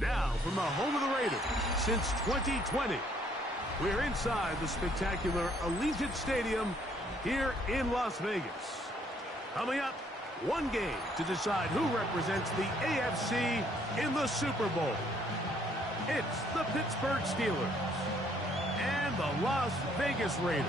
Now, from the home of the Raiders since 2020, we're inside the spectacular Allegiant Stadium here in Las Vegas. Coming up, one game to decide who represents the AFC in the Super Bowl. It's the Pittsburgh Steelers and the Las Vegas Raiders.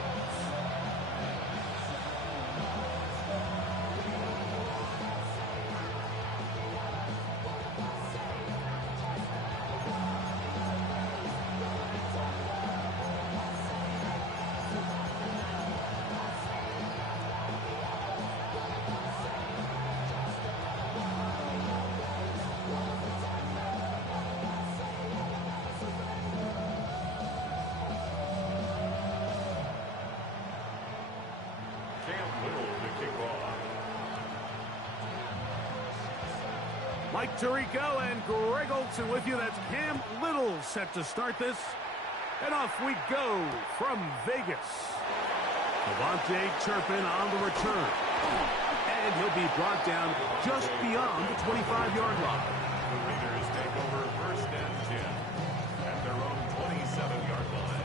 Mike Tirico and Greg Olsen with you. That's Cam Little set to start this. And off we go from Vegas. Devontae Turpin on the return. And he'll be brought down just beyond the 25-yard line. The Raiders take over first and 10 at their own 27-yard line.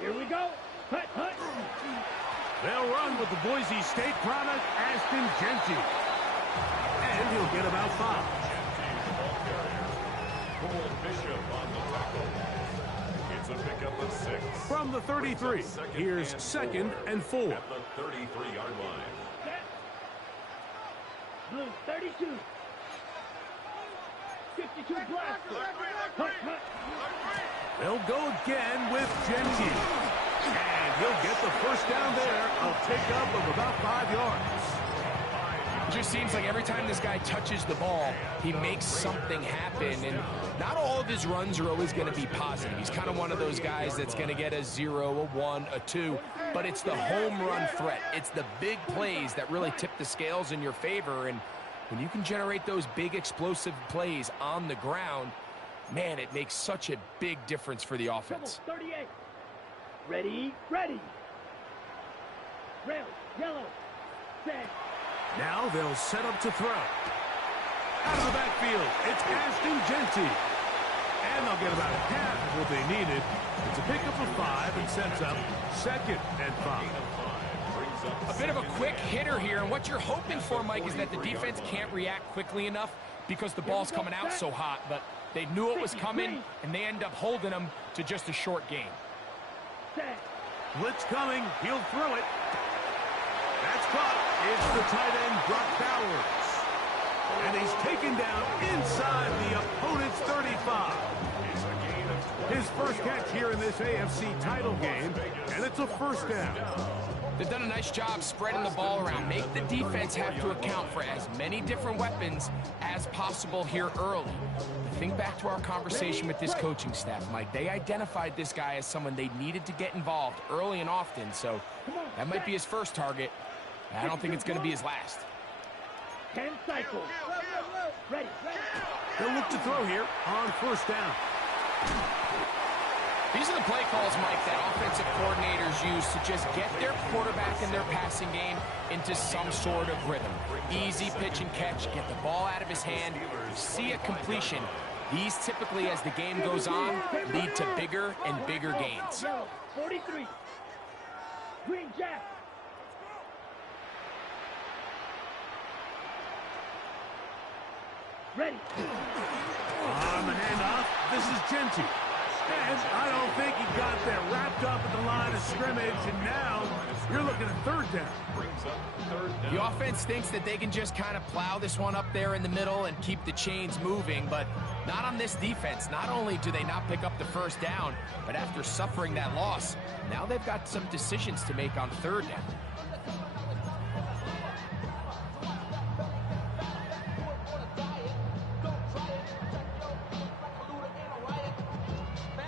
Here we go. Hut, hut. They'll run with the Boise State product, Ashton Genty. And he'll get about 5. Genty, the ball carrier. Cole Bishop on the tackle. It's a pickup of 6. From the 33, here's second and 4. At the 33-yard line. Set. Blue 32. 52 black. Hut, hut. They'll go again with Genty. And he'll get the first down there. A pickup of about 5 yards. It just seems like every time this guy touches the ball, he makes something happen. And not all of his runs are always going to be positive. He's kind of one of those guys that's going to get a 0, a 1, a 2. But it's the home run threat. It's the big plays that really tip the scales in your favor. And when you can generate those big explosive plays on the ground, man, it makes such a big difference for the offense. 38. Ready, ready. Red, yellow, set. Now they'll set up to throw. Out of the backfield, it's Ashton Genty. And they'll get about half of what they needed. It's a pickup of 5 and sets up second and 5. A bit of a quick hitter here, and what you're hoping for, Mike, is that the defense can't react quickly enough because the ball's coming out so hot, but they knew it was coming, and they end up holding them to just a short gain. Blitz coming. He'll throw it. That's caught. It's the tight end, Brock Bowers. And he's taken down inside the opponent's 35. His first catch here in this AFC title game, and it's a first down. They've done a nice job spreading the ball around. Make the defense have to account for as many different weapons as possible here early. Think back to our conversation with this coaching staff, Mike. They identified this guy as someone they needed to get involved early and often, so that might be his first target. I don't think it's going to be his last. 10 cycles. Ready, ready. They'll look to throw here on first down. These are the play calls, Mike, that offensive coordinators use to just get their quarterback and their passing game into some sort of rhythm. Easy pitch and catch, get the ball out of his hand, see a completion. These typically, as the game goes on, lead to bigger and bigger gains. 43. Green Jack. Ready. On the handoff, this is Genty. And I don't think he got there. Wrapped up at the line of scrimmage, and now you're looking at third down. The offense thinks that they can just kind of plow this one up there in the middle and keep the chains moving, but not on this defense. Not only do they not pick up the first down, but after suffering that loss, now they've got some decisions to make on third down.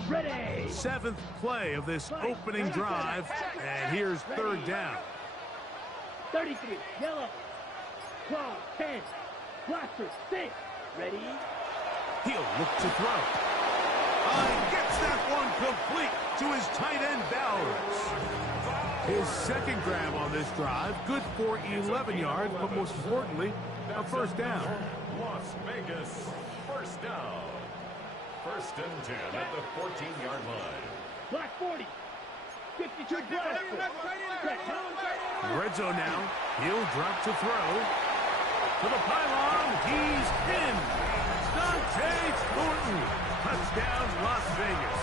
Ready. 7th play of this opening drive, and here's third down. 33, yellow. 12, 10. Blaster, 6. Ready. He'll look to throw. Gets that one complete to his tight end, Bowers. His second grab on this drive, good for 11 yards, but most importantly, a first down. Las Vegas, first down. First and 10 at the 14-yard line. Block 40. 52 block. Red zone now. He'll drop to throw. To the pylon. He's in. Dante Thornton. Touchdown, Las Vegas.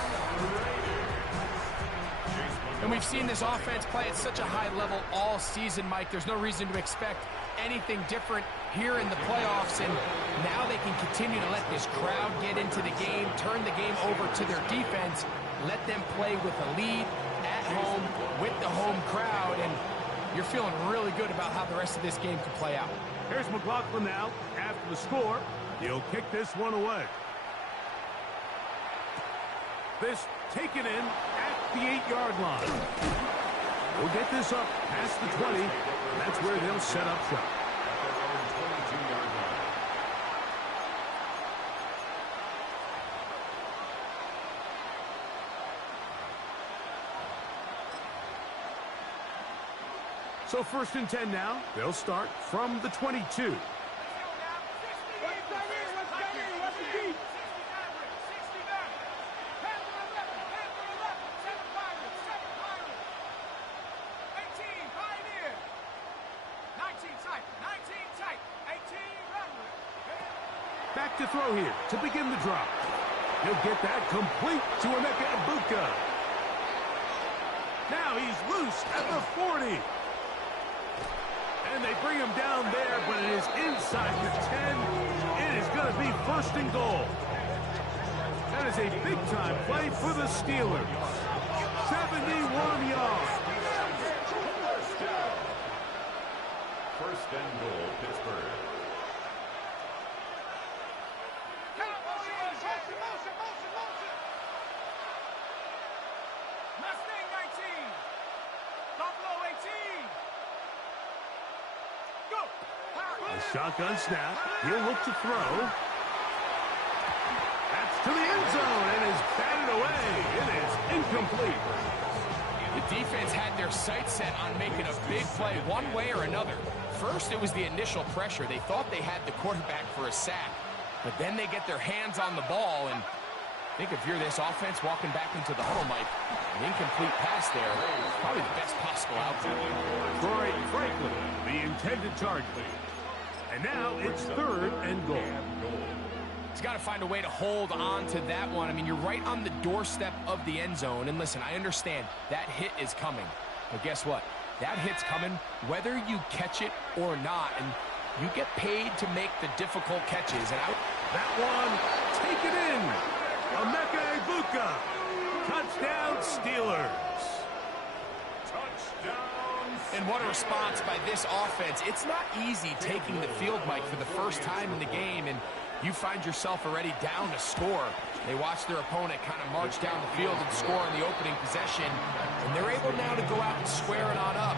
And we've seen this offense play at such a high level all season, Mike. There's no reason to expect anything different here in the playoffs, and now they can continue to let this crowd get into the game, turn the game over to their defense, let them play with a lead at home with the home crowd, and you're feeling really good about how the rest of this game can play out. Here's McLaughlin now. After the score, he'll kick this one away. This taken in at the 8-yard line. We'll get this up past the 20. That's where they'll set up shop. At their own 22-yard line. So first and 10 now. They'll start from the 22. Back to throw here to begin the drop. He'll get that complete to Emeka Egbuka. Now he's loose at the 40. And they bring him down there, but it is inside the 10. It is going to be first and goal. That is a big-time play for the Steelers. 71 yards. First and goal, Pittsburgh. Shotgun snap. He'll look to throw. That's to the end zone and is batted away. It is incomplete. The defense had their sights set on making a big play one way or another. First, it was the initial pressure. They thought they had the quarterback for a sack. But then they get their hands on the ball, and I think if you're this offense walking back into the huddle, Mike, an incomplete pass there, probably the best possible outcome. Troy Franklin, the intended target. And now it's third and goal. He's got to find a way to hold on to that one. I mean, you're right on the doorstep of the end zone. And listen, I understand that hit is coming. But guess what? That hit's coming whether you catch it or not. And you get paid to make the difficult catches. And that one, take it in. Emeka Egbuka. Touchdown, Steelers. Touchdown. And what a response by this offense. It's not easy taking the field, Mike, for the first time in the game, and you find yourself already down to score. They watch their opponent kind of march down the field and score in the opening possession, and they're able now to go out and square it on up.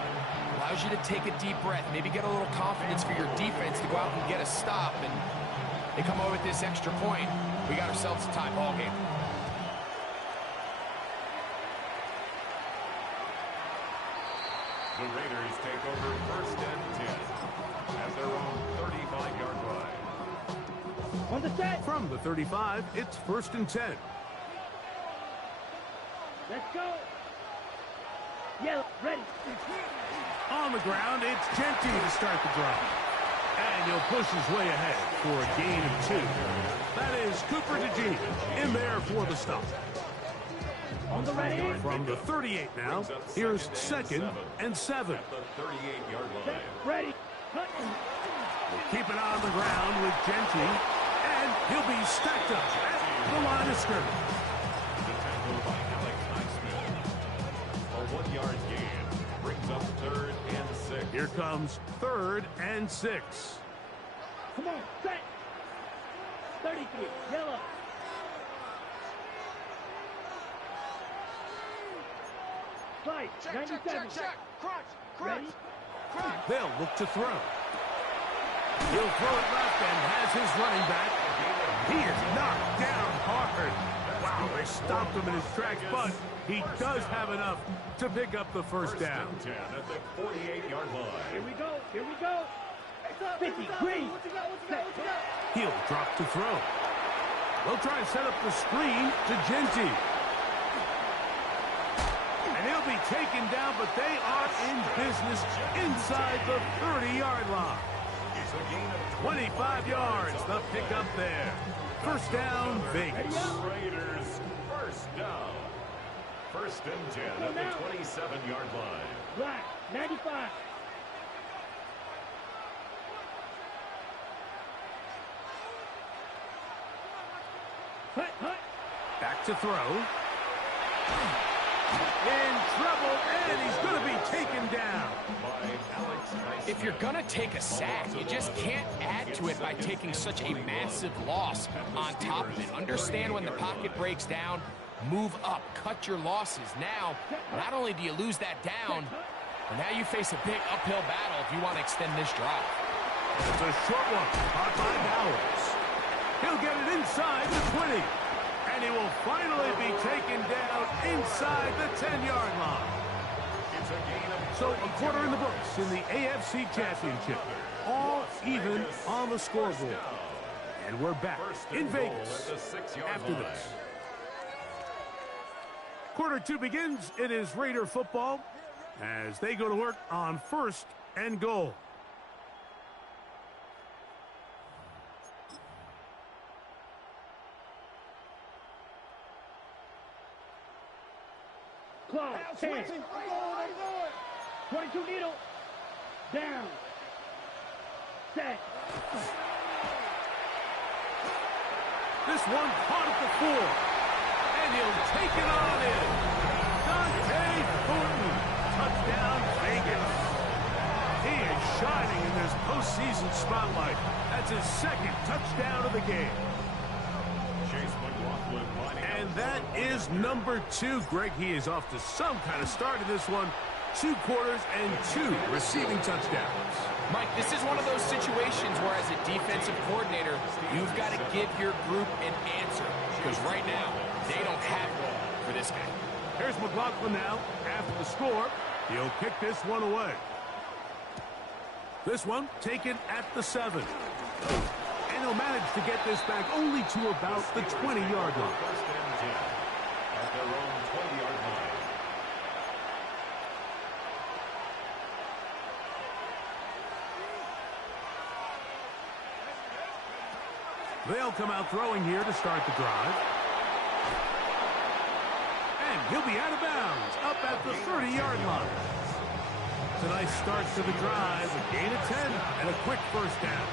Allows you to take a deep breath, maybe get a little confidence for your defense to go out and get a stop, and they come over with this extra point. We got ourselves a tie ball game. The Raiders take over first and 10 at their own 35-yard line. On the set. From the 35, it's first and 10. Let's go. Yellow, ready. On the ground, it's Genty to start the drive. And he'll push his way ahead for a gain of 2. That is Cooper DeJean in there for the stop. On the ready. From the 38 now, here's second and 7. At the 38-yard line. Ready. Cut. We'll keep it on the ground with Genty, and he'll be stacked up at the line of scrimmage. The tackle by Alex Highsmith. A 1-yard gain brings up third and 6. Here comes third and 6. Come on, set. 33, yellow. Slide, 97. Check. Crunch. Ready? They'll look to throw. He'll throw it left and has his running back. He is knocked down hard. They stopped him in his tracks, but he does have enough to pick up the first down. 10 at the 48-yard line. Here we go. Here we go. 50, green. He'll drop to throw. They'll try and set up the screen to Genty. And he'll be taken down, but they are in business inside the 30-yard line. 25 yards, the pickup there. First down, Vegas. Raiders, first down. First and 10 at the 27-yard line. Black, 95. Hut, hut. Back to throw. In trouble, and he's going to be taken down. If you're going to take a sack, you just can't add to it by taking such a massive loss on top of it. Understand when the pocket breaks down, move up, cut your losses. Now, not only do you lose that down, but now you face a big uphill battle if you want to extend this drive. It's a short one, caught by Bowers. He'll get it inside the 20. And he will finally be taken down inside the 10-yard line. So a quarter in the books in the AFC Championship. All even on the scoreboard. And we're back in Vegas after this. Quarter 2 begins. It is Raider football as they go to work on first and goal. Claw, 10. 22 needle. Down. Set. This one caught at the 4. And he'll take it on in. Dante Thornton. Touchdown, Vegas. He is shining in this postseason spotlight. That's his second touchdown of the game. And that is number 2. Greg, he is off to some kind of start in this one. 2 quarters and 2 receiving touchdowns. Mike, this is one of those situations where as a defensive coordinator, you've got to give your group an answer. Because right now, they don't have one for this guy. Here's McLaughlin now. After the score, he'll kick this one away. This one taken at the 7. And he'll manage to get this back only to about the 20-yard line. First and 10 at their own 20-yard line. They'll come out throwing here to start the drive. And he'll be out of bounds up at the 30-yard line. It's a nice start to the drive, a gain of 10 and a quick first down.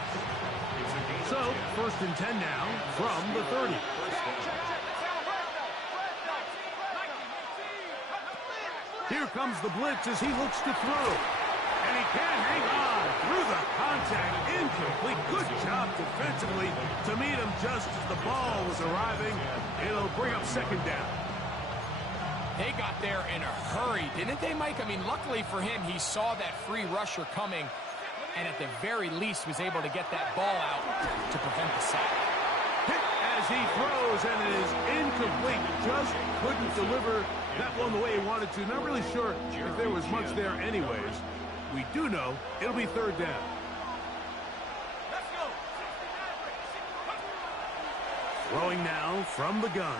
So, first and 10 now from the 30. Here comes the blitz as he looks to throw. And he can't hang on through the contact. Incomplete. Good job defensively to meet him just as the ball was arriving. It'll bring up second down. They got there in a hurry, didn't they, Mike? I mean, luckily for him, he saw that free rusher coming and at the very least was able to get that ball out to prevent the sack. Hit as he throws, and it is incomplete. Just couldn't deliver that one the way he wanted to. Not really sure if there was much there anyways. We do know it'll be third down. Throwing now from the gun.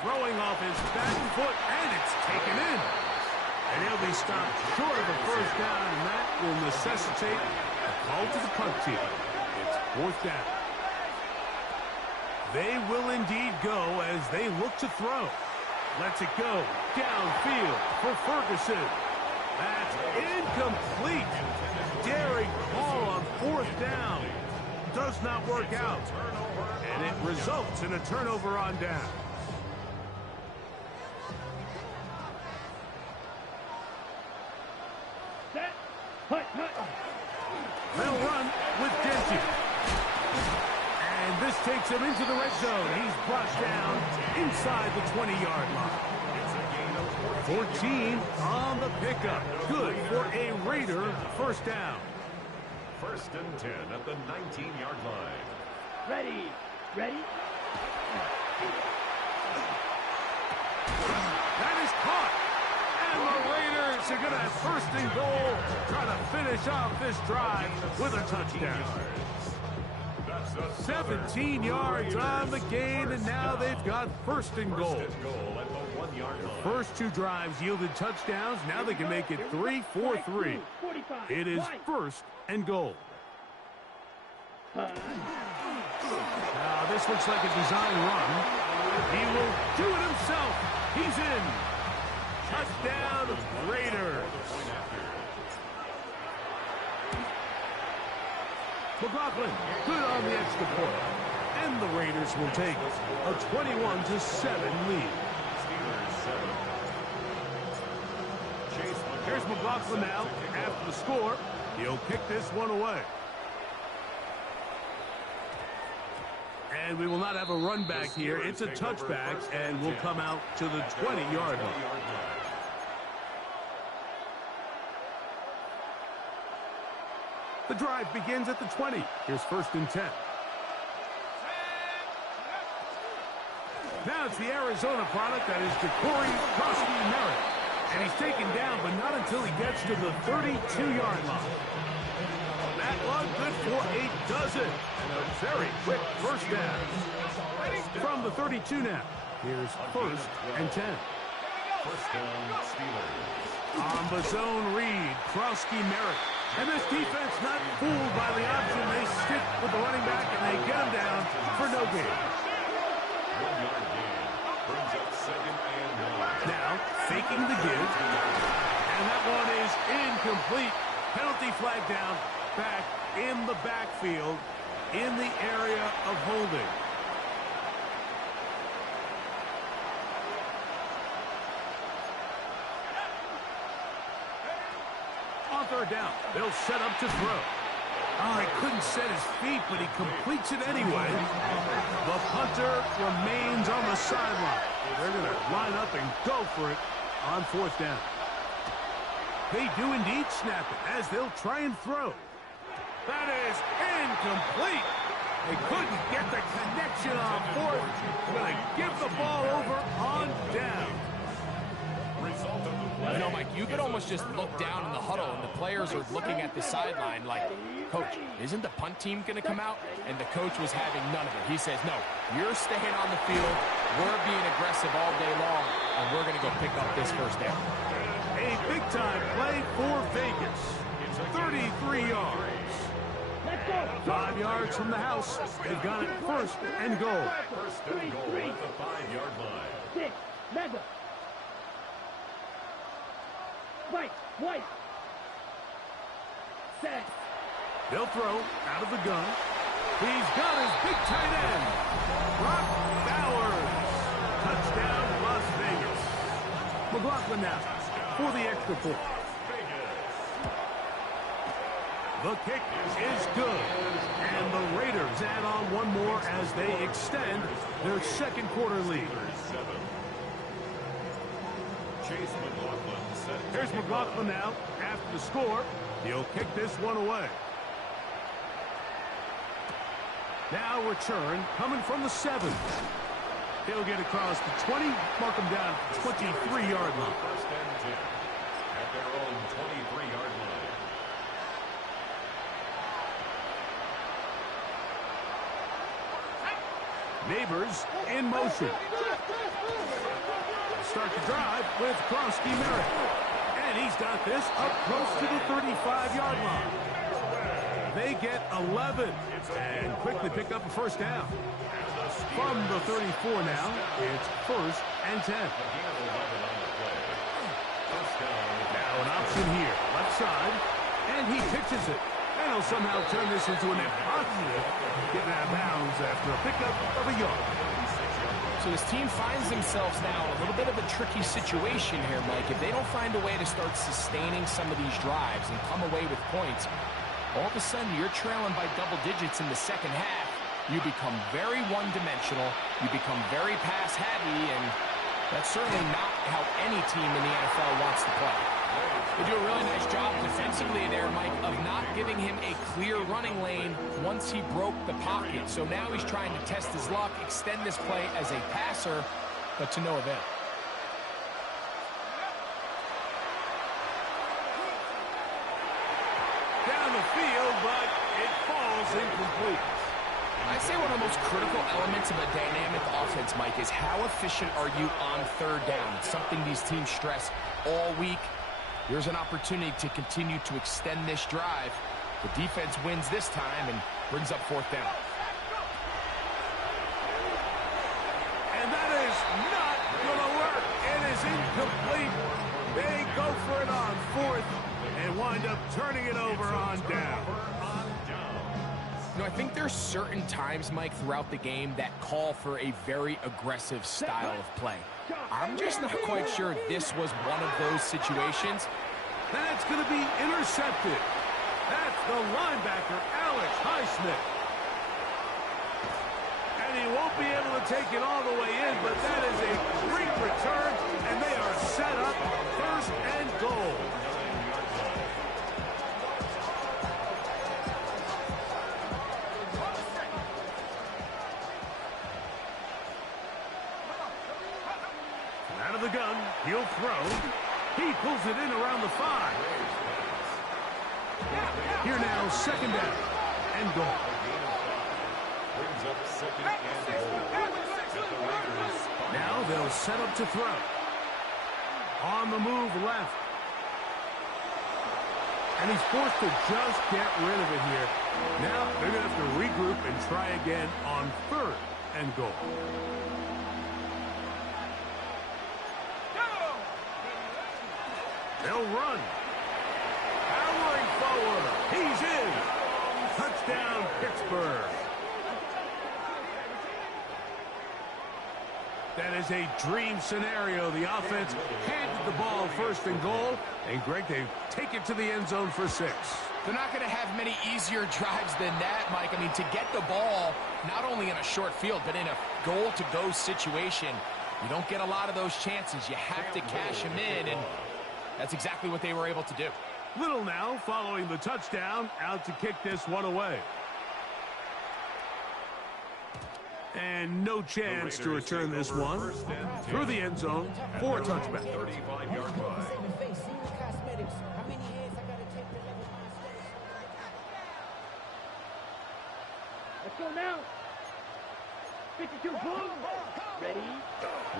Throwing off his back foot, and it's taken in. And he'll be stopped short of a first down, and that will necessitate a call to the punt team. It's fourth down. They will indeed go as they look to throw. Lets it go downfield for Ferguson. That's incomplete. Daring ball on fourth down. Does not work out. And it results in a turnover on down. They'll run with Genty. And this takes him into the red zone. He's brought down inside the 20-yard line. 14 on the pickup. Good for a Raider first down. First and 10 at the 19-yard line. Ready. Ready. That is caught. And the Raiders are going to have first and goal, try to finish off this drive with a touchdown. 17 yards on the gain, and now they've got first and goal. The first two drives yielded touchdowns. Now they can make it 3-4-3. It is first and goal. Now this looks like a design run. He will do it himself. He's in. Touchdown, Raiders. McLaughlin, good on the extra point. And the Raiders will take a 21-7 lead. Here's McLaughlin now. After the score, he'll kick this one away. And we will not have a run back here. It's a touchback, and we'll come out to the 20-yard line. The drive begins at the 20. Here's first and 10. Now it's the Arizona product that is Ja'Cory Merritt. And he's taken down, but not until he gets to the 32-yard line. That one good for a dozen. And a very quick first down. From the 32 now. Here's first and 10. First down, Steelers. On the zone read, Merritt. And this defense not fooled by the option. They stick with the running back, and they get him down for no gain. 1-yard gain. Brings up second and 1. Now, faking the give. And that one is incomplete. Penalty flag down, back in the backfield, in the area of holding. On third down, they'll set up to throw. Oh, he couldn't set his feet, but he completes it anyway. The punter remains on the sideline. They're going to line up and go for it on fourth down. They do indeed snap it as they'll try and throw. That is incomplete. They couldn't get the connection on fourth. They're going to give the ball over on down. You know, Mike, you could almost just look down in the huddle, and the players are looking at the sideline like, Coach, isn't the punt team going to come out? And the coach was having none of it. He says, no, you're staying on the field. We're being aggressive all day long, and we're going to go pick up this first down. A big-time play for Vegas. 33 yards. 5 yards from the house. They've got it first and goal. First and goal at the 5-yard line. 6, mega. White. Set. They'll throw out of the gun. He's got his big tight end. Brock Bowers. Touchdown, Las Vegas. McLaughlin now for the extra point. The kick is good. And the Raiders add on one more as they extend their second quarter lead. Chase McLaughlin. Here's McLaughlin now after the score. He'll kick this one away. Now return coming from the 7. He'll get across the 20, mark him down 23-yard line. First and 10 at their own 23-yard line. Neighbors in motion. Start the drive with Merritt. And he's got this up close to the 35-yard line. They get 11 and quickly pick up a first down. From the 34 now, it's first and 10. Now an option here, left side, and he pitches it. And he'll somehow turn this into a net positive, getting out of bounds after a pickup of a yard. So this team finds themselves now in a little bit of a tricky situation here, Mike. If they don't find a way to start sustaining some of these drives and come away with points, all of a sudden you're trailing by double digits in the second half. You become very one-dimensional. You become very pass-heavy, and that's certainly not how any team in the NFL wants to play. They do a really nice job defensively there, Mike, of not giving him a clear running lane once he broke the pocket. So now he's trying to test his luck, extend this play as a passer, but to no avail. down the field, but it falls incomplete. I say one of the most critical elements of a dynamic offense, Mike, is how efficient are you on third down? It's something these teams stress all week. Here's an opportunity to continue to extend this drive. The defense wins this time and brings up fourth down. And that is not going to work. It is incomplete. They go for it on fourth and wind up turning it over on down. You know, I think there's certain times, Mike, throughout the game that call for a very aggressive style of play. I'm just not quite sure this was one of those situations. That's going to be intercepted. That's the linebacker, Alex Highsmith. And he won't be able to take it all the way in, but that is a great return, and they are set up first and goal. Out of the gun, he'll throw. He pulls it in around the 5. Here now, second down and goal. Brings up second and goal. Now they'll set up to throw. On the move left. And he's forced to just get rid of it here. Now they're going to have to regroup and try again on third and goal. They'll run. Powering forward. He's in. Touchdown, Pittsburgh. That is a dream scenario. The offense handed the ball first and goal. And, Greg, they take it to the end zone for 6. They're not going to have many easier drives than that, Mike. I mean, to get the ball, not only in a short field, but in a goal-to-go situation, you don't get a lot of those chances. You have to cash them in, and that's exactly what they were able to do. Little now, following the touchdown, out to kick this one away. And no chance to return this one through the end zone for a touchback. 35-yard line. Let's go now. 52, boom. Ready?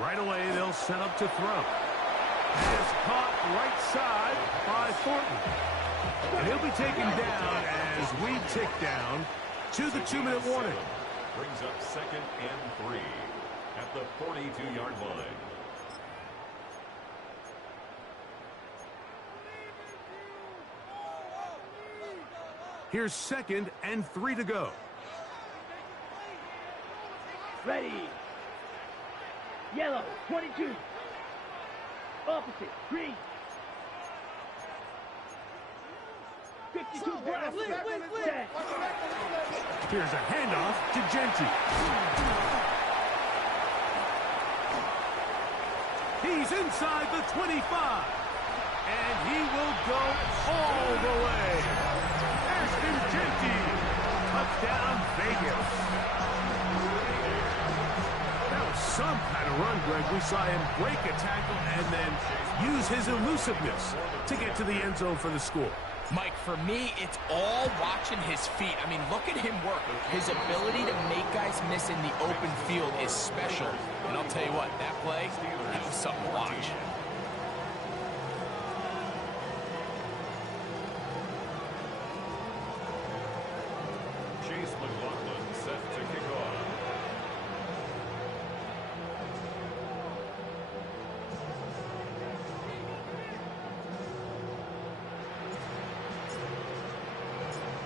Right away, they'll set up to throw. Is caught right side by Thornton. And he'll be taken down as we tick down to the 2-minute warning. Brings up second and 3 at the 42-yard line. Here's second and 3 to go. Ready. Yellow, 22. Opposite, green. 52, brown. 10. Here's a handoff to Genty. He's inside the 25. And he will go all the way. Ashton Genty. Touchdown, Vegas. That was some kind of run, Greg. We saw him break a tackle and then use his elusiveness to get to the end zone for the score. Mike, for me, it's all watching his feet. I mean, look at him work. His ability to make guys miss in the open field is special. And I'll tell you what, that play, that was something to watch. Chase McLaughlin set to kick off.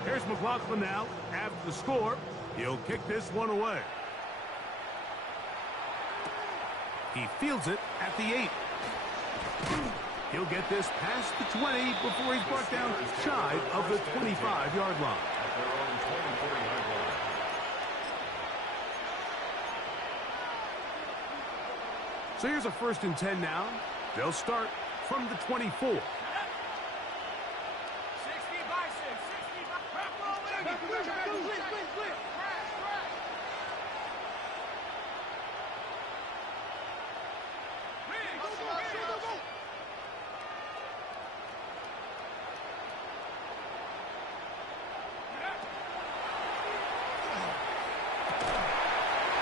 Here's McLaughlin now. After the score, he'll kick this one away. He fields it at the 8. He'll get this past the 20 before he's brought down shy of the 25-yard line. At their own 24-yard line. So here's a 1st and 10 now. They'll start from the 24.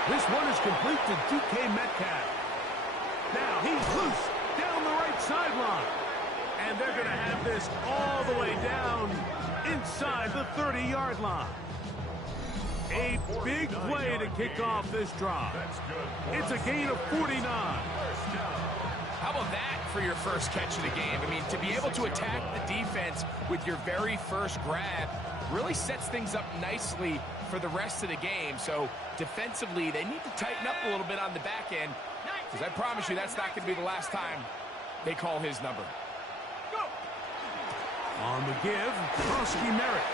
This one is complete to DK Metcalf. Now he's loose down the right sideline. And they're going to have this all the way down inside the 30-yard line. A big play to kick off this drive. It's a gain of 49. How about that for your first catch of the game? I mean, to be able to attack the defense with your very first grab really sets things up nicely for the rest of the game. So defensively, they need to tighten up a little bit on the back end, because I promise you that's not going to be the last time they call his number. On the give, Krosky Merritt.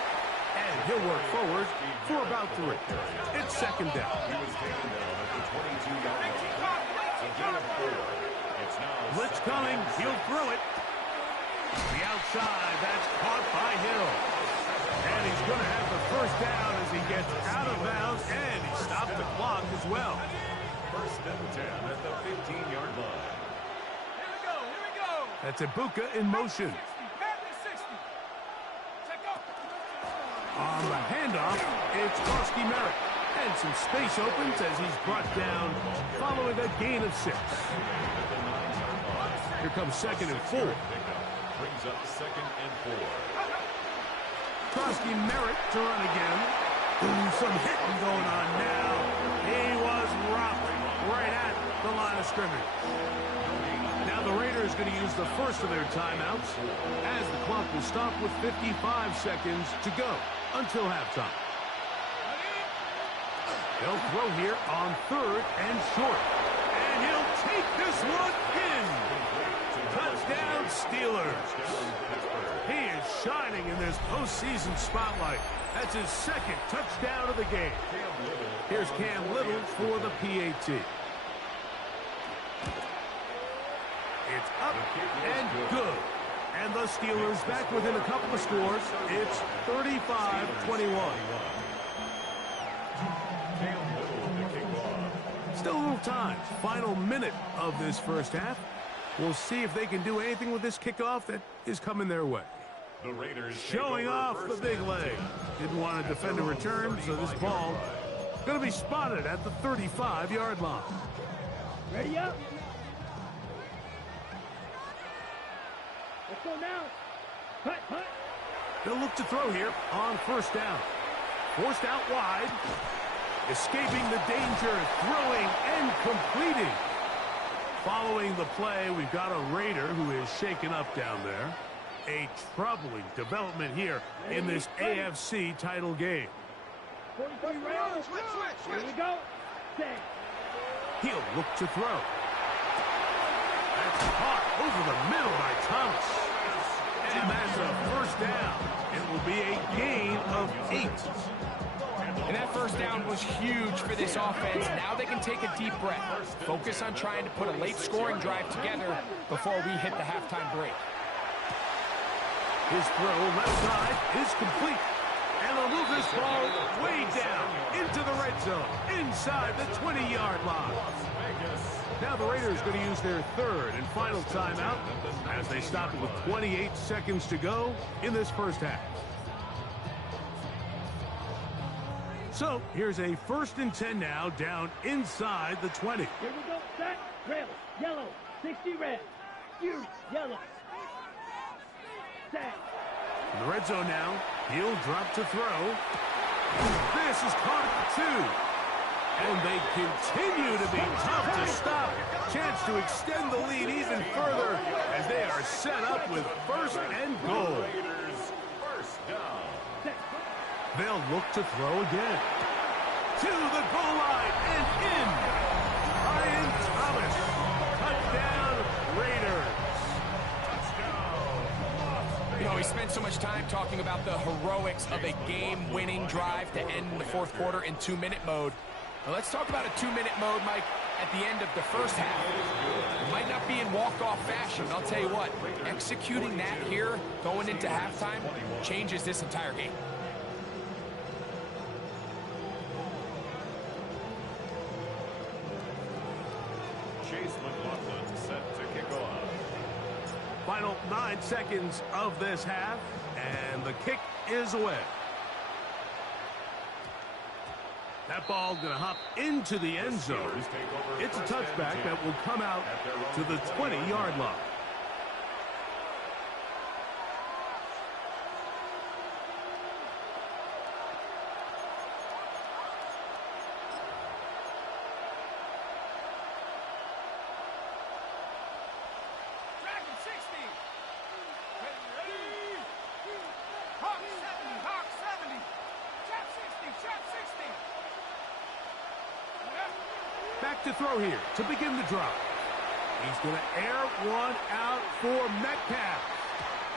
And he'll work forward for about 3. It's second down. He was taken down at the 22-yard line. So gain of 4. It's now Blitz coming. He'll throw it. The outside. That's caught by Hill. And he's going to have the first down as he gets out of bounds. And he stopped the clock as well. First and 10 at the 15-yard line. Here we go. That's Ibuka in motion. On the handoff, it's Krosky Merritt. And some space opens as he's brought down following a gain of 6. Here comes second and 4. Brings up second and 4. Krosky Merritt to run again. Ooh, some hitting going on now. He was rocked right at the line of scrimmage. Now the Raiders going to use the first of their timeouts as the clock will stop with 55 seconds to go until halftime. They'll throw here on 3rd and short. And he'll take this one in. Touchdown Steelers. He is shining in this postseason spotlight. That's his second touchdown of the game. Here's Cam Little for the PAT. It's up and good. And the Steelers back within a couple of scores. It's 35-21. Still a little time. Final minute of this first half. We'll see if they can do anything with this kickoff that is coming their way. The Raiders showing off the big leg. Didn't want to defend a return, so this ball going to be spotted at the 35-yard line. Ready up. Let's go now. Hut. They'll look to throw here on first down. Forced out wide. Escaping the danger, throwing and completing. Following the play, we've got a Raider who is shaken up down there. A troubling development here in this AFC title game. 43 rounds. Switch. Here we go. Set. He'll look to throw. That's caught over the middle by Thomas. And that's a first down. It will be a gain of 8. And that first down was huge for this offense. Now they can take a deep breath. Focus on trying to put a late scoring drive together before we hit the halftime break. His throw left side is complete. And they'll move this ball way down into the red zone, inside the 20-yard line. Now the Raiders are going to use their third and final timeout as they stop it with 28 seconds to go in this first half. So here's a 1st and 10 now down inside the 20. Here we go. Set. Rail. Yellow. 60 red. You. Yellow. Set. In the red zone now. He'll drop to throw. This is caught at 2. And they continue to be tough to stop. Chance to extend the lead even further as they are set up with 1st and goal. They'll look to throw again. To the goal line and in. Brian Thomas. Touchdown, Raiders. You know, we spent so much time talking about the heroics of a game-winning drive to end the fourth quarter in 2-minute mode. Now let's talk about a 2-minute mode, Mike, at the end of the first half. It might not be in walk-off fashion. I'll tell you what, executing that here going into halftime changes this entire game. Set to kick off. Final 9 seconds of this half, and the kick is away. That ball going to hop into the end zone. It's a touchback that will come out to the 20-yard line. Back to throw here to begin the drive. He's going to air one out for Metcalf.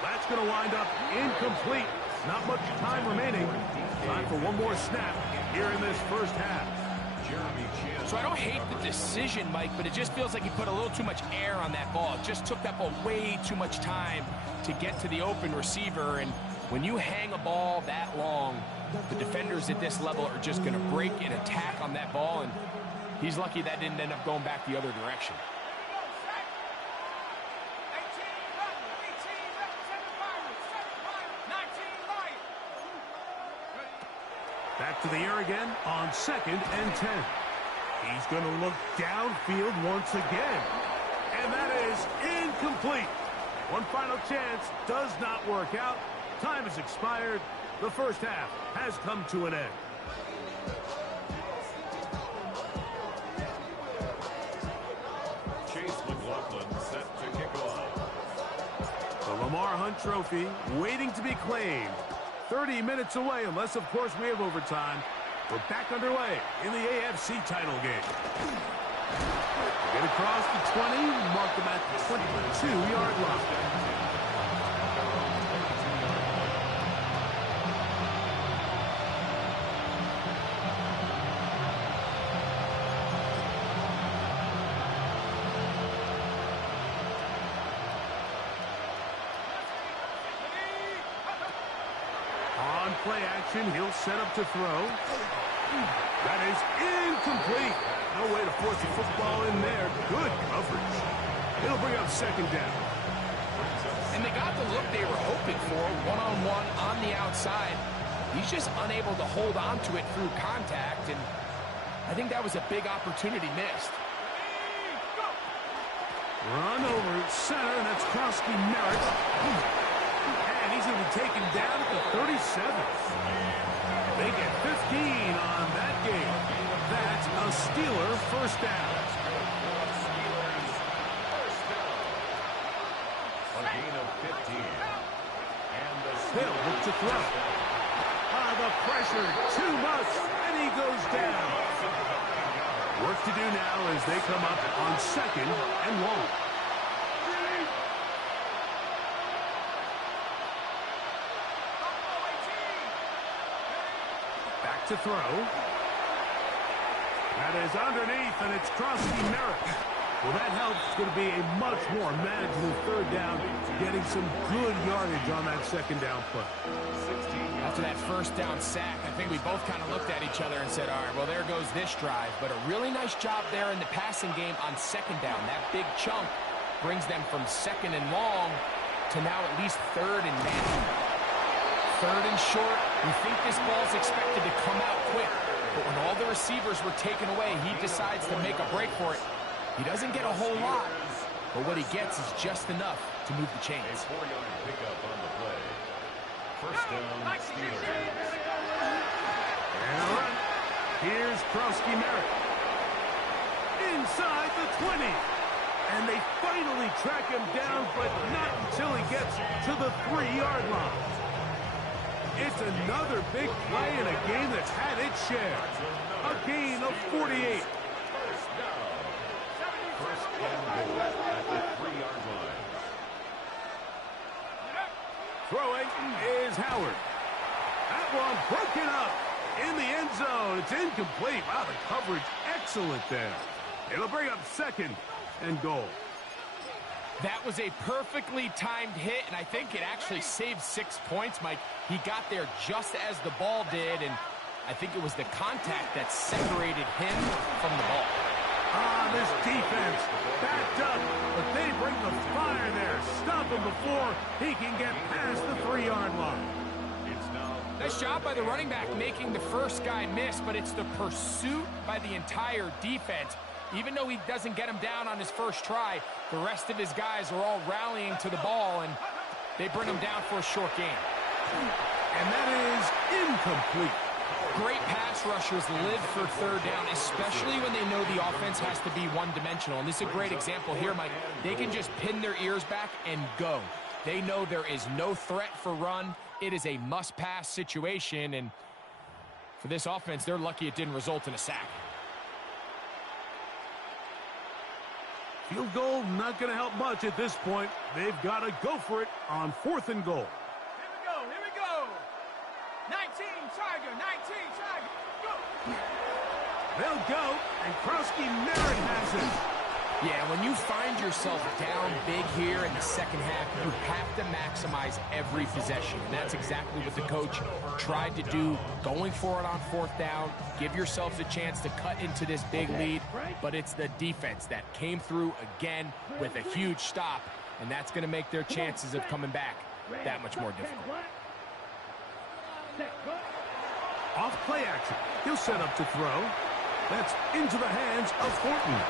That's going to wind up incomplete. Not much time remaining. Time for one more snap here in this first half. So I don't hate the decision, Mike, but it just feels like he put a little too much air on that ball. It just took that ball way too much time to get to the open receiver. And when you hang a ball that long, the defenders at this level are just going to break and attack on that ball. And he's lucky that didn't end up going back the other direction. Back to the air again on 2nd and 10. He's going to look downfield once again. And that is incomplete. One final chance does not work out. Time has expired. The first half has come to an end. Set to kick off. The Lamar Hunt Trophy waiting to be claimed. 30 minutes away, unless, of course, we have overtime. We're back underway in the AFC title game. Get across the 20, mark them at the 22-yard line. Play action, he'll set up to throw. That is incomplete. No way to force the football in there. Good coverage. It'll bring up 2nd down. And they got the look they were hoping for, one-on-one on the outside. He's just unable to hold on to it through contact, and I think that was a big opportunity missed. Run over center, and that's Krosky Merritt. And he's going to be taken down at the 37. They get 15 on that game. That's a Steeler first down. A gain of 15. And the Hill look to throw. The pressure, too much, and he goes down. Work to do now as they come up on 2nd and 1. To throw. That is underneath, and it's Krosky Merritt. Well, that helps. It's going to be a much more manageable 3rd down, getting some good yardage on that 2nd down play. After that 1st down sack, I think we both kind of looked at each other and said, all right, well, there goes this drive. But a really nice job there in the passing game on 2nd down. That big chunk brings them from 2nd and long to now at least 3rd and man. 3rd and short, you think this ball's expected to come out quick, but when all the receivers were taken away, he decides to make a break for it. He doesn't get a whole lot, but what he gets is just enough to move the chains. A 4-yard pickup on the play. First down, Steelers. And a run. Here's Krosky Merritt. Inside the 20. And they finally track him down, but not until he gets to the 3-yard line. It's another big play in a game that's had its share. A gain of 48. First and goal at the 3-yard line. Throwing is Howard. That one broken up in the end zone. It's incomplete. Wow, the coverage excellent there. It'll bring up 2nd and goal. That was a perfectly timed hit, and I think it actually saved 6 points, Mike. He got there just as the ball did, and I think it was the contact that separated him from the ball. This defense backed up, but they bring the fire there. Stop him before he can get past the 3-yard line. It's now Nice job by the running back making the first guy miss, but it's the pursuit by the entire defense. Even though he doesn't get him down on his first try, the rest of his guys are all rallying to the ball, and they bring him down for a short gain. And that is incomplete. Great pass rushers live for third down, especially when they know the offense has to be one-dimensional. And this is a great example here, Mike. They can just pin their ears back and go. They know there is no threat for run. It is a must-pass situation, and for this offense, they're lucky it didn't result in a sack. Field goal not going to help much at this point. They've got to go for it on 4th and goal. Here we go. 19 Tiger, 19 Tiger, go. They'll go, and Krosky Merritt has it. Yeah, when you find yourself down big here in the second half, you have to maximize every possession. And that's exactly what the coach tried to do, going for it on 4th down. Give yourselves a chance to cut into this big lead. But it's the defense that came through again with a huge stop. And that's going to make their chances of coming back that much more difficult. Off play action. He'll set up to throw. That's into the hands of Horton.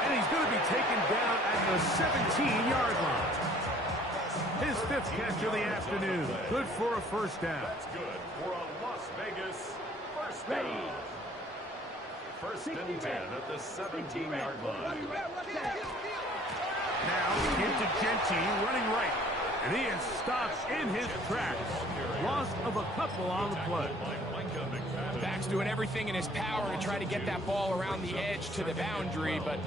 And he's going to be taken down at the 17-yard line. His 5th catch of the afternoon. Good for a first down. That's good for a Las Vegas first down. First and 10 at the 17-yard line. Now into Genty running right. And he is stopped in his tracks. Loss of a couple on the play. Back's doing everything in his power to try to get that ball around the edge to the boundary, but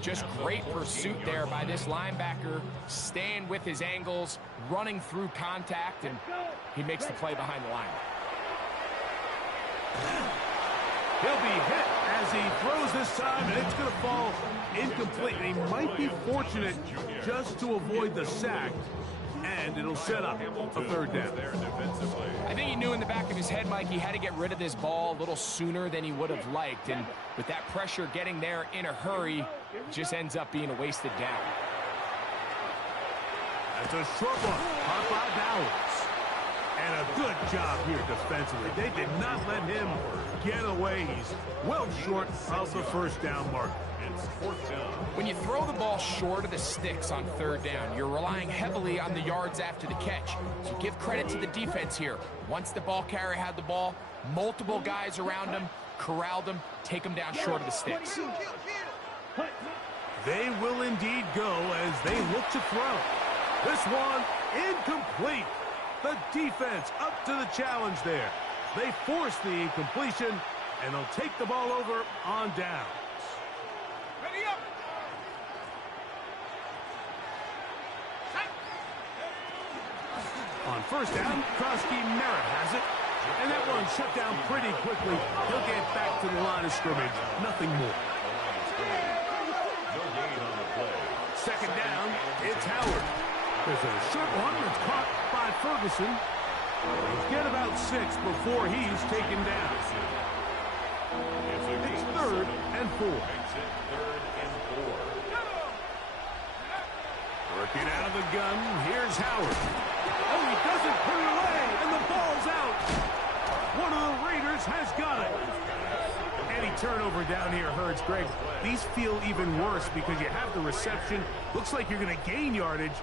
just great pursuit there by this linebacker, staying with his angles, running through contact, and he makes the play behind the line. He'll be hit as he throws this time, and it's going to fall incomplete. And he might be fortunate just to avoid the sack, and it'll set up a 3rd down. I think he knew in the back of his head, Mike, he had to get rid of this ball a little sooner than he would have liked. And with that pressure getting there in a hurry, it just ends up being a wasted down. That's a short one, caught by Bowers. And a good job here defensively. They did not let him get away. He's well short of the first down mark. It's 4th down. When you throw the ball short of the sticks on 3rd down, you're relying heavily on the yards after the catch. So give credit to the defense here. Once the ball carrier had the ball, multiple guys around him, corralled him, take him down short of the sticks. They will indeed go as they look to throw. This one incomplete. The defense up to the challenge there. They force the incompletion, and they'll take the ball over on downs. Ready up. On 1st down, Krosky Merritt has it. And that one shut down pretty quickly. He'll get back to the line of scrimmage. Nothing more. 2nd down, it's Howard. There's a short one that's caught by Ferguson. He'll get about 6 before he's taken down. It's 3rd and 4. Working out of the gun, here's Howard. Oh, he doesn't put it away, and the ball's out. One of the Raiders has got it. Any turnover down here hurts, Greg. These feel even worse because you have the reception. Looks like you're going to gain yardage.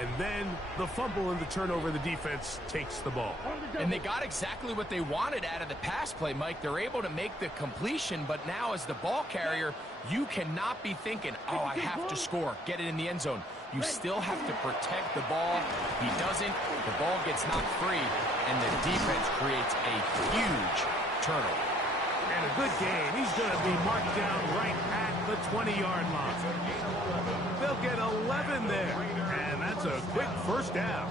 And then the fumble and the turnover, the defense takes the ball. And they got exactly what they wanted out of the pass play, Mike. They're able to make the completion, but now as the ball carrier, you cannot be thinking, oh, I have to score, get it in the end zone. You still have to protect the ball. He doesn't. The ball gets knocked free, and the defense creates a huge turnover. And a good game. He's going to be marked down right at the 20-yard line. They'll get 11 there, and that's a quick first down.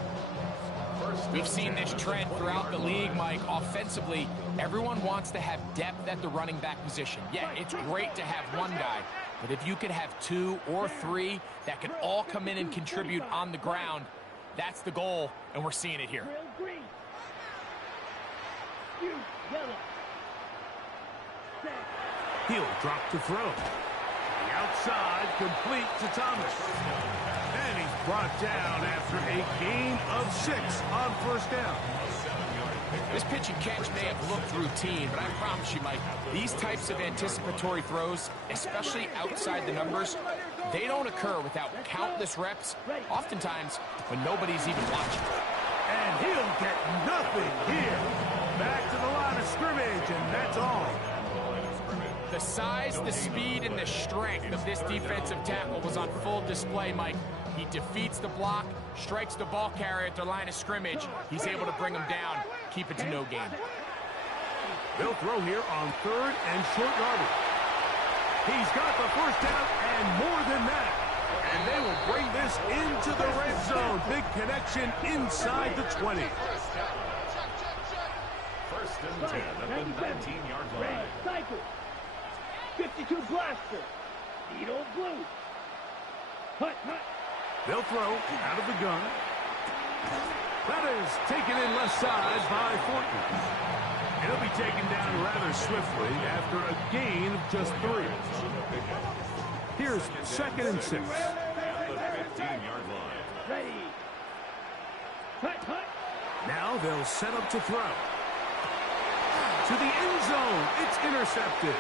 We've seen this trend throughout the league, Mike. Offensively, everyone wants to have depth at the running back position. Yeah, it's great to have one guy, but if you could have 2 or 3 that can all come in and contribute on the ground, that's the goal, and we're seeing it here. He'll drop to throw. The outside, complete to Thomas. And he's brought down after a gain of 6 on first down. This pitch and catch may have looked routine, but I promise you, Mike, these types of anticipatory throws, especially outside the numbers, they don't occur without countless reps, oftentimes when nobody's even watching. And he'll get nothing here. Back to the line of scrimmage, and that's all. The size, the speed, and the strength of this defensive tackle was on full display, Mike. He defeats the block, strikes the ball carrier at the line of scrimmage. He's able to bring him down, keep it to no gain. They'll throw here on 3rd and short yardage. He's got the first down and more than that. And they will bring this into the red zone. Big connection inside the 20. First and 10 at the 19-yard line. Cycle. 52 blaster. Needle blue. Hut, hut. They'll throw out of the gun. That is taken in left side by Fortin. It'll be taken down rather swiftly after a gain of just 3. Here's 2nd and 6. At the 15-yard line. Ready. Hut, hut. Now they'll set up to throw. To the end zone. It's intercepted.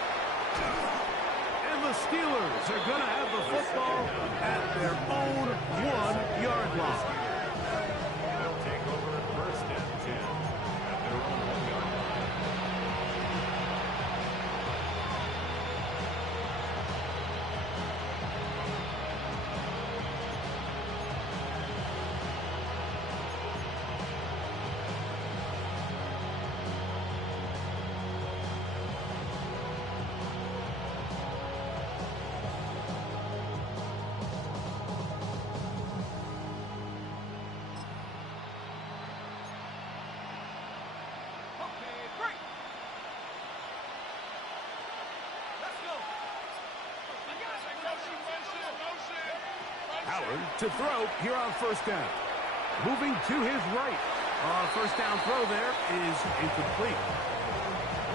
And the Steelers are going to have the football at their own 1-yard line. They'll take over at first and 10 at their own 1-yard line. Howard to throw here on first down. Moving to his right. First down throw there is incomplete.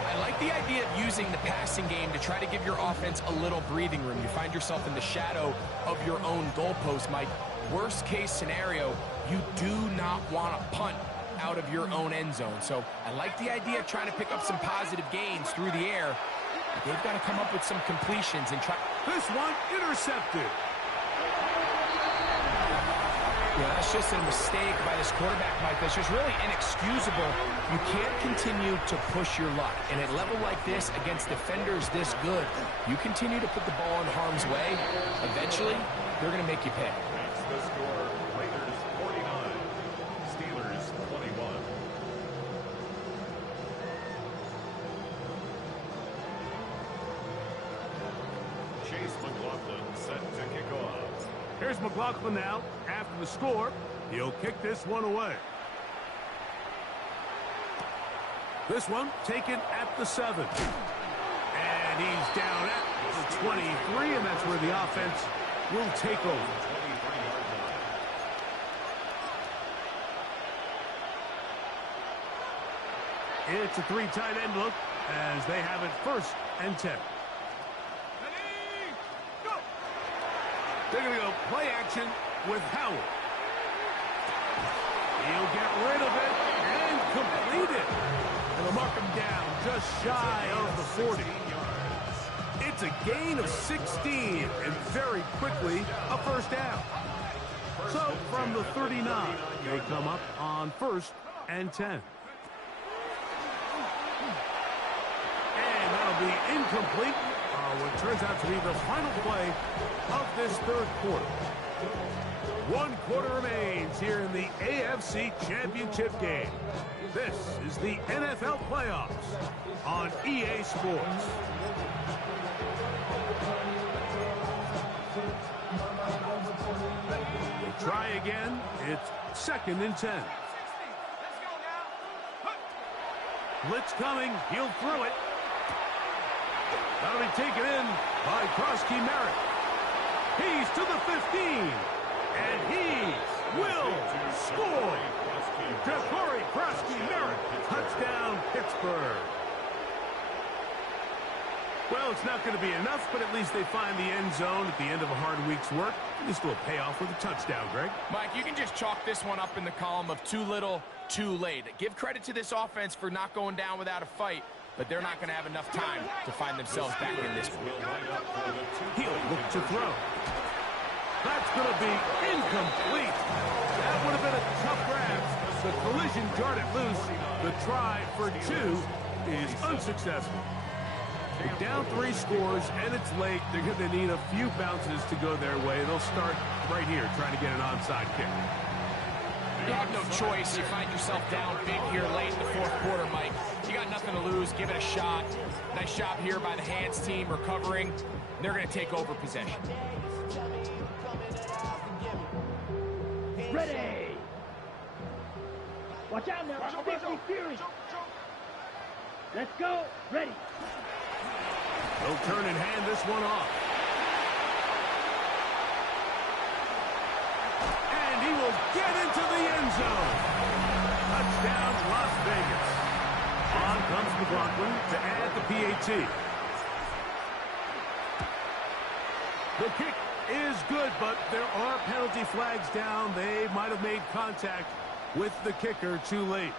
I like the idea of using the passing game to try to give your offense a little breathing room. You find yourself in the shadow of your own goalpost, Mike. Worst case scenario, you do not want to punt out of your own end zone. So I like the idea of trying to pick up some positive gains through the air. But they've got to come up with some completions and try. This one intercepted. Yeah, that's just a mistake by this quarterback, Mike. That's just really inexcusable. You can't continue to push your luck. And at a level like this, against defenders this good, you continue to put the ball in harm's way, eventually, they're going to make you pay. That's the score. Raiders 49, Steelers 21. Chase McLaughlin set to kick off. Here's McLaughlin now. After the score, he'll kick this one away. This one taken at the 7. And he's down at the 23, and that's where the offense will take over. It's a 3 tight end look as they have it 1st and 10. They're going to go play action with Howard. He'll get rid of it and complete it. And they'll mark him down just shy of the 40. It's a gain of 16 and very quickly a first down. So from the 39, they come up on 1st and 10. And that'll be incomplete. What turns out to be the final play of this 3rd quarter. 1 quarter remains here in the AFC Championship game. This is the NFL playoffs on EA Sports. They try again. It's 2nd and 10. Blitz coming. He'll throw it. That'll be taken in by Krosky Merritt. He's to the 15. And he will score. Ja'Cory Krosky Merritt. Touchdown, Pittsburgh. Well, it's not going to be enough, but at least they find the end zone at the end of a hard week's work. This will pay off with a touchdown, Greg. Mike, you can just chalk this one up in the column of too little, too late. Give credit to this offense for not going down without a fight, but they're not going to have enough time to find themselves back in this one. He'll look to throw. That's going to be incomplete. That would have been a tough grab. The collision jarred it loose. The try for 2 is unsuccessful. They're down 3 scores, and it's late. They're going to need a few bounces to go their way. They'll start right here trying to get an onside kick. You have no choice. You find yourself down big here late in the fourth quarter, Mike. You got nothing to lose. Give it a shot. Nice job here by the hands team recovering. They're going to take over possession. Ready. Watch out now. 50 Fury. Let's go. Ready. They'll turn and hand this one off. And he will get into the end zone. Touchdown, Las Vegas. On comes McLaughlin to add the PAT. The kick is good, but there are penalty flags down. They might have made contact with the kicker too late.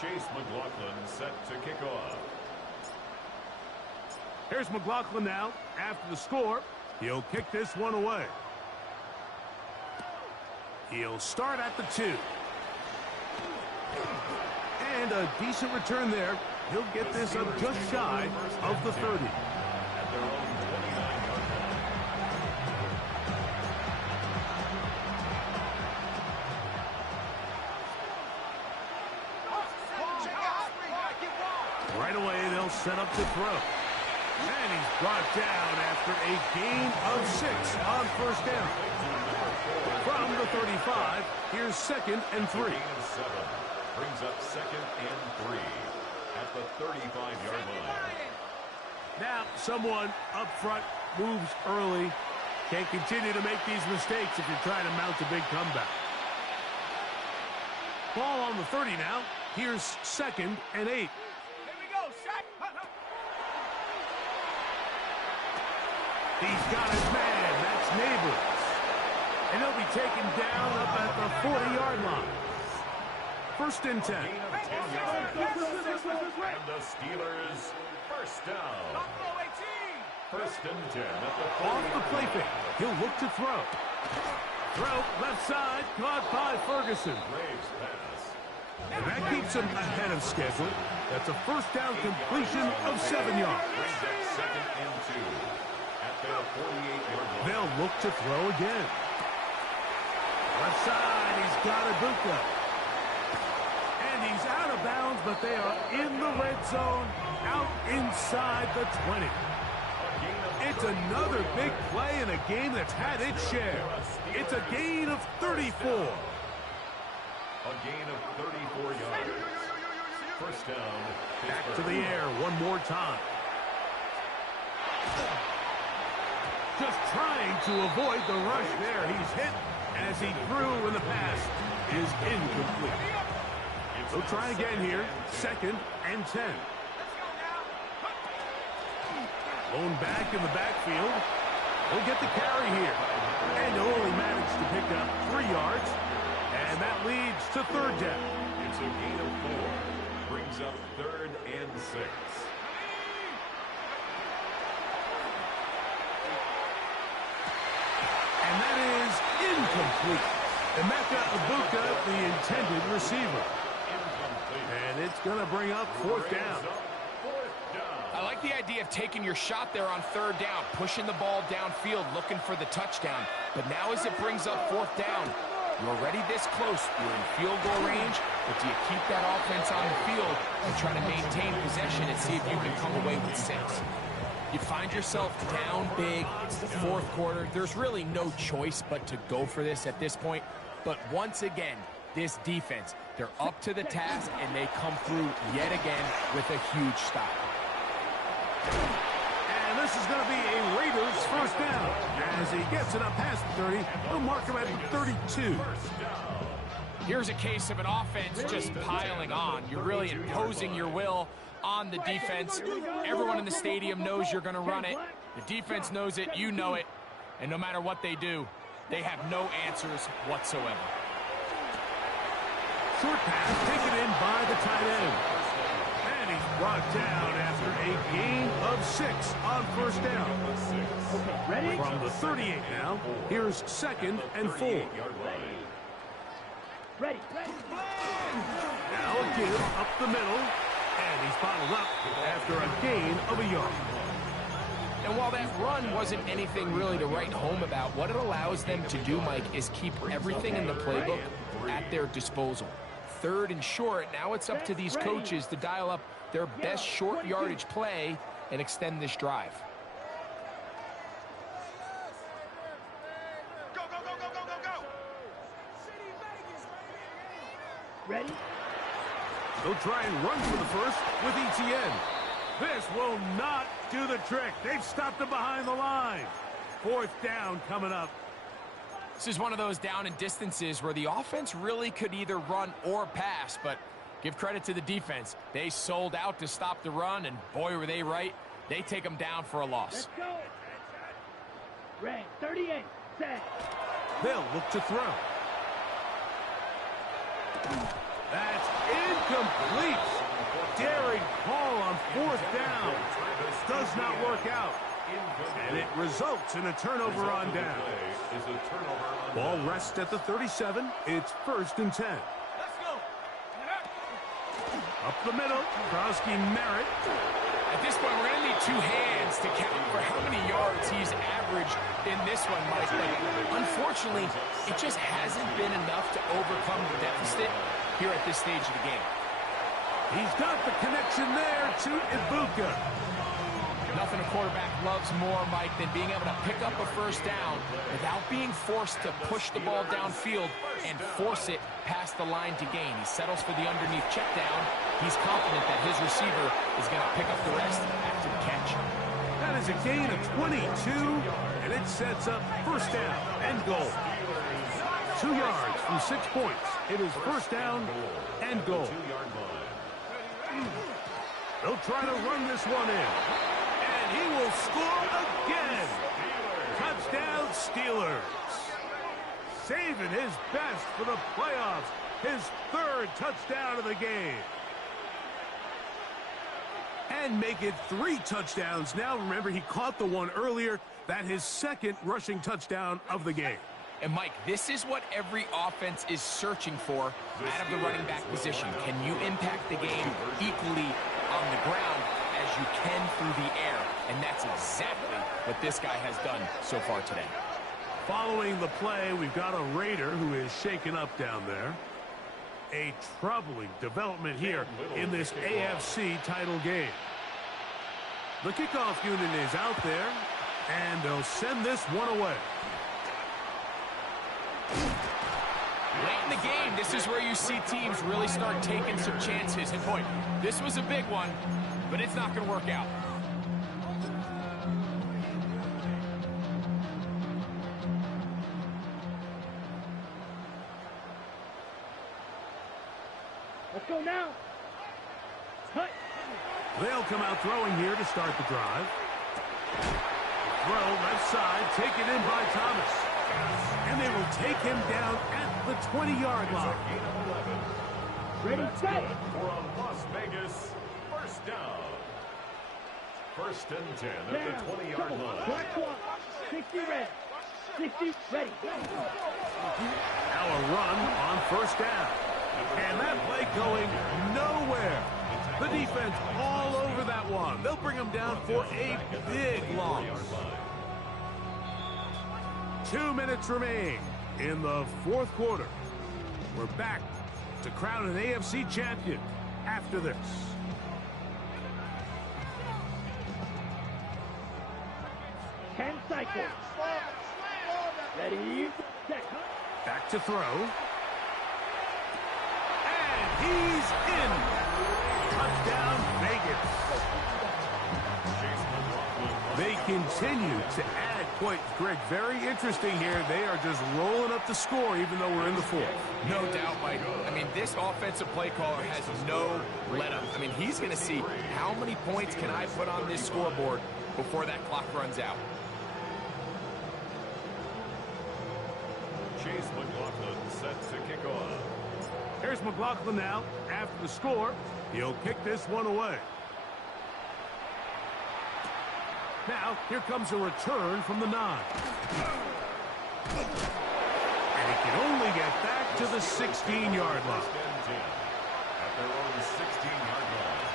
Chase McLaughlin set to kick off. Here's McLaughlin now. After the score, he'll kick this one away. He'll start at the 2. And a decent return there. He'll get this up just shy of the 30. At their own 29-yard line. Right away, they'll set up to throw. And he's brought down after a gain of 6 on first down. From the 35, here's 2nd and 3. Gain of 7 brings up 2nd and 3 at the 35-yard line. Now, someone up front moves early. Can't continue to make these mistakes if you're trying to mount a big comeback. Ball on the 30 now. Here's 2nd and 8. He's got his man. That's Neighbors. And he'll be taken down up at the 40-yard line. 1st and 10. Gain of 10 yards. And the Steelers first down. 1st and 10 at the 40. Off the play fake. He'll look to throw. Throw left side. Caught by Ferguson. Graves pass. And that keeps him ahead of schedule. That's a first down completion of 7 yards. Brings up 2nd and 2 at their 48-yard line. They'll look to throw again. Left side, he's got Ibuka. And he's out of bounds, but they are in the red zone, out inside the 20. It's another big play in a game that's had its share. It's a gain of 34. A gain of 34 yards. First down. Back to the air one more time. Just trying to avoid the rush there. He's hit as he threw, and the pass is incomplete. He'll try again here. 2nd and 10. Blown back in the backfield. He'll get the carry here. And he'll only manage to pick up 3 yards. And that leads to 3rd down. It's a gain of 4. Brings up 3rd and 6. And that is incomplete. Emeka Ibuka, the intended receiver. And it's going to bring up 4th down. I like the idea of taking your shot there on 3rd down, pushing the ball downfield, looking for the touchdown. But now as it brings up 4th down, you're already this close. You're in field goal range, but do you keep that offense on the field and try to maintain possession and see if you can come away with 6? You find yourself down big. It's the 4th quarter. There's really no choice but to go for this at this point. But once again, this defense, they're up to the task, and they come through yet again with a huge stop. And this is going to be a Raiders first down. As he gets it up past the 30, they'll mark him at the 32. Here's a case of an offense just piling on. You're really imposing your will on the defense. Everyone in the stadium knows you're going to run it. The defense knows it, you know it. And no matter what they do, they have no answers whatsoever. Short pass taken in by the tight end. And he's brought down after a gain of 6 on first down. Okay, ready? From the 38 now, here's 2nd and 4. Ready. Now a give up the middle, and he's bottled up after a gain of a yard. And while that run wasn't anything really to write home about, what it allows them to do, Mike, is keep everything in the playbook at their disposal. 3rd and short, now it's up to these coaches to dial up their best short yardage play and extend this drive. Go, go, go, go, go, go, go! Ready? They'll try and run for the first with ETN. This will not do the trick. They've stopped him behind the line. 4th down coming up. This is one of those down and distances where the offense really could either run or pass, but give credit to the defense. They sold out to stop the run, and boy, were they right. They take them down for a loss. Let's go. Red 38. Set. They'll look to throw. That's incomplete. Daring call on 4th down. Does not work out. And it results in a turnover on down. Ball rests at the 37. It's 1st and 10. Up the middle. Krowski Merritt. At this point, we're going to need 2 hands to count for how many yards he's averaged in this one, Mike. But unfortunately, it just hasn't been enough to overcome the deficit here at this stage of the game. He's got the connection there to Ibuka. Nothing a quarterback loves more, Mike, than being able to pick up a first down without being forced to push the ball downfield and force it past the line to gain. He settles for the underneath check down. He's confident that his receiver is going to pick up the rest after the catch. That is a gain of 22, and it sets up first down and goal. 2 yards from 6 points. It is first down and goal. They'll try to run this one in. And he will score again. Touchdown, Steelers. Saving his best for the playoffs. His 3rd touchdown of the game. And make it 3 touchdowns. Now, remember, he caught the one earlier. That his 2nd rushing touchdown of the game. And, Mike, this is what every offense is searching for out of the running back position. Can you impact the game equally on the ground as you can through the air? And that's exactly what this guy has done so far today. Following the play, we've got a Raider who is shaken up down there. A troubling development here in this AFC title game. The kickoff unit is out there, and they'll send this one away. Late in the game, this is where you see teams really start taking some chances. And boy, this was a big one, but it's not going to work out. Let's go now. Cut. They'll come out throwing here to start the drive. Throw left side, taken in by Thomas. And they will take him down at the 20-yard line. Ready, set. For a Las Vegas first down. 1st and 10 at the 20-yard line. Black clock. 60 red. 60 ready. Now a run on first down. And that play going nowhere. The defense all over that one. They'll bring him down for a big loss. 2 minutes remain in the 4th quarter. We're back to crown an AFC champion after this. Ten cycles. Ready, set. Back to throw. And he's in. Touchdown, Vegas. They continue to add points. Greg, very interesting here. They are just rolling up the score even though we're in the 4th. No doubt, Mike. I mean, this offensive play caller has no let him. I mean, he's going to see how many points can I put on this scoreboard before that clock runs out. Chase McLaughlin set to kick off. Here's McLaughlin now. After the score, he'll kick this one away. Now, here comes a return from the 9. And he can only get back to the 16-yard line. At their own 16-yard line.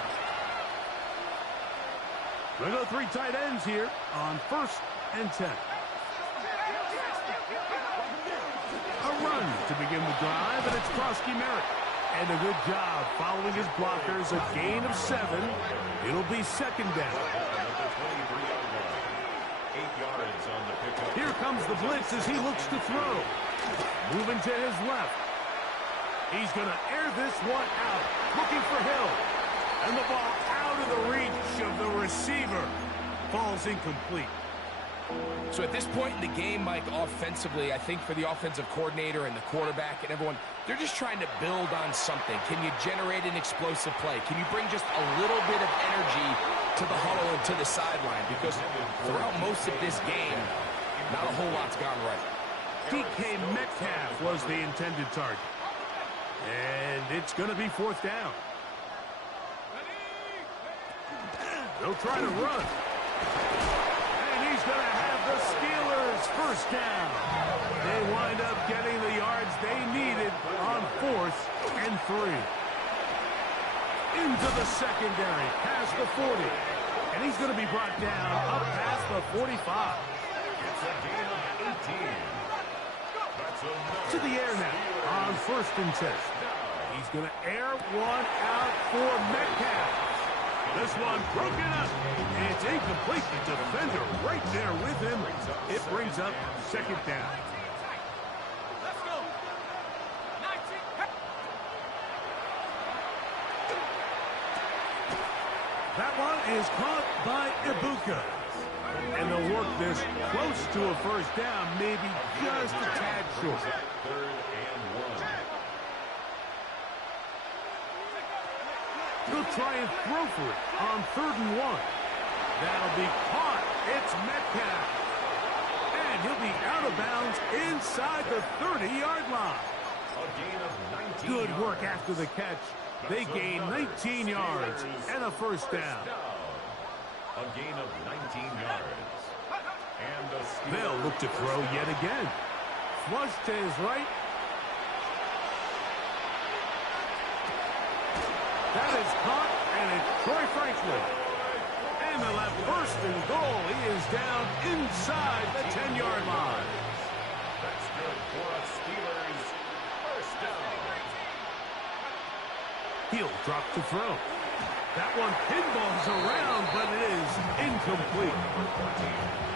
We'll go 3 tight ends here on 1st and 10. A run to begin the drive, and it's Krosky Merritt. And a good job following his blockers, a gain of 7. It'll be 2nd down. Here comes the blitz as he looks to throw. Moving to his left. He's going to air this one out. Looking for Hill. And the ball out of the reach of the receiver. Falls incomplete. So at this point in the game, Mike, offensively, I think for the offensive coordinator and the quarterback and everyone, they're just trying to build on something. Can you generate an explosive play? Can you bring just a little bit of energy to the huddle and to the sideline? Because throughout most of this game, not a whole lot's gone right. DK Metcalf was the intended target. And it's going to be 4th down. They'll try to run. And he's going to have the Steelers 1st down. They wind up getting the yards they needed on 4th and 3. Into the secondary, past the 40. And he's going to be brought down up past the 45. It's a gain of 18. To the air now on 1st and 10. He's going to air one out for Metcalf. This one broken up. It's incomplete. The defender right there with him. It brings up 2nd down. Let's go. That one is caught by Ibuka. And they'll work this close to a 1st down, maybe just a tad short. 3rd and 1. He'll try and throw for it on 3rd and 1. That'll be caught. It's Metcalf. And he'll be out of bounds inside the 30-yard line. A gain of 19 Good yards. work after the catch. They gain 19 yards and a 1st down. A gain of 19 yards. And the Steelers They'll look to throw yet again. Flush to his right. That is caught, and it's Troy Franklin. And they'll have 1st and goal. He is down inside the 10-yard line. That's good for a Steelers 1st down. He'll drop to throw. That one pinballs around, but it is incomplete.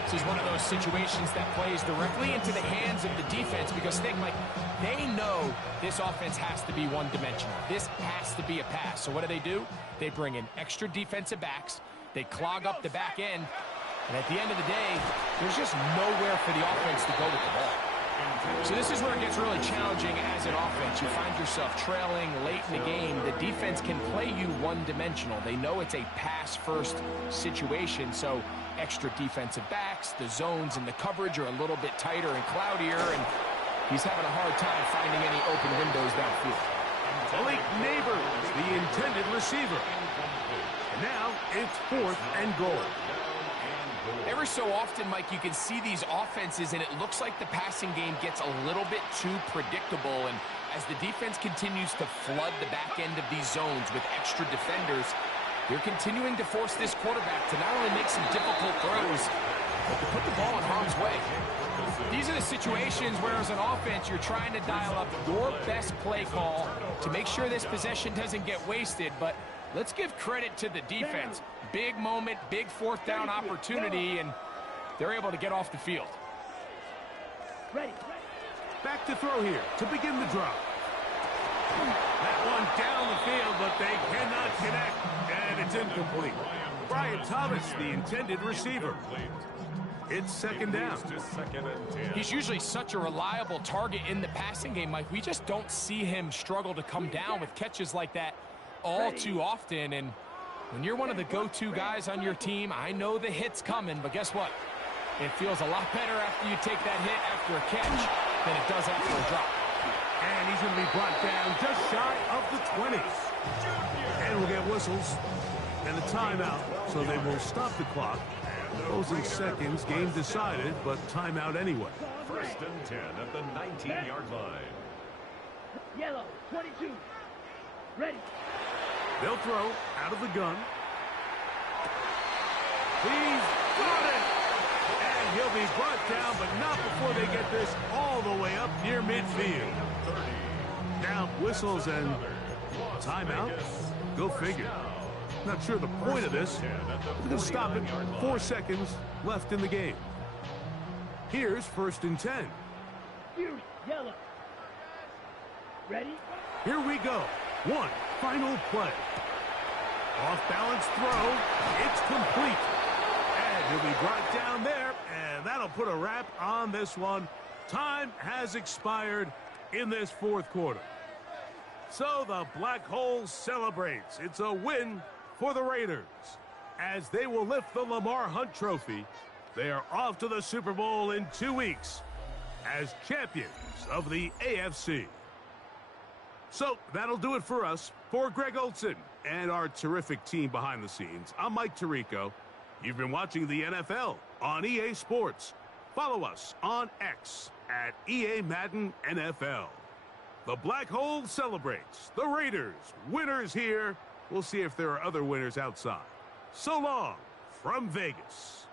This is one of those situations that plays directly into the hands of the defense because think, Mike, they know this offense has to be one-dimensional. This has to be a pass. So what do? They bring in extra defensive backs. They clog up the back end. And at the end of the day, there's just nowhere for the offense to go with the ball. So this is where it gets really challenging as an offense. You find yourself trailing late in the game. The defense can play you one-dimensional. They know it's a pass-first situation, so extra defensive backs, the zones and the coverage are a little bit tighter and cloudier, and he's having a hard time finding any open windows downfield. Malik Neighbors, the intended receiver. And now it's 4th and goal. Every so often, Mike, you can see these offenses, and it looks like the passing game gets a little bit too predictable. And as the defense continues to flood the back end of these zones with extra defenders, they're continuing to force this quarterback to not only make some difficult throws, but to put the ball in harm's way. These are the situations where, as an offense, you're trying to dial up your best play call to make sure this possession doesn't get wasted. But let's give credit to the defense. Big moment, big 4th down opportunity, and they're able to get off the field. Ready. Back to throw here to begin the drop. That one down the field, but they cannot connect, and it's incomplete. Brian Thomas, the intended receiver. It's 2nd down. He's usually such a reliable target in the passing game, Mike. We just don't see him struggle to come down with catches like that all too often, and when you're one of the go-to guys on your team, I know the hit's coming, but guess what? It feels a lot better after you take that hit after a catch than it does after a drop. And he's going to be brought down just shy of the 20. And we'll get whistles and a timeout, so they will stop the clock. Closing seconds, game decided, but timeout anyway. First and 10 at the 19-yard line. Yellow, 22. Ready. They'll throw out of the gun. He's got it! And he'll be brought down, but not before they get this all the way up near midfield. Now whistles and timeout. Go figure. Not sure the point of this. We're going to stop it. 4 seconds left in the game. Here's first and 10. Fury, yellow. Ready. Here we go. One final play. Off-balance throw. It's complete. And he'll be brought down there, and that'll put a wrap on this one. Time has expired in this fourth quarter. So the Black Hole celebrates. It's a win for the Raiders, as they will lift the Lamar Hunt Trophy. They are off to the Super Bowl in 2 weeks as champions of the AFC. So that'll do it for us. For Greg Olson and our terrific team behind the scenes, I'm Mike Tirico. You've been watching the NFL on EA Sports. Follow us on X at EA Madden NFL. The Black Hole celebrates. The Raiders, winners here. We'll see if there are other winners outside. So long from Vegas.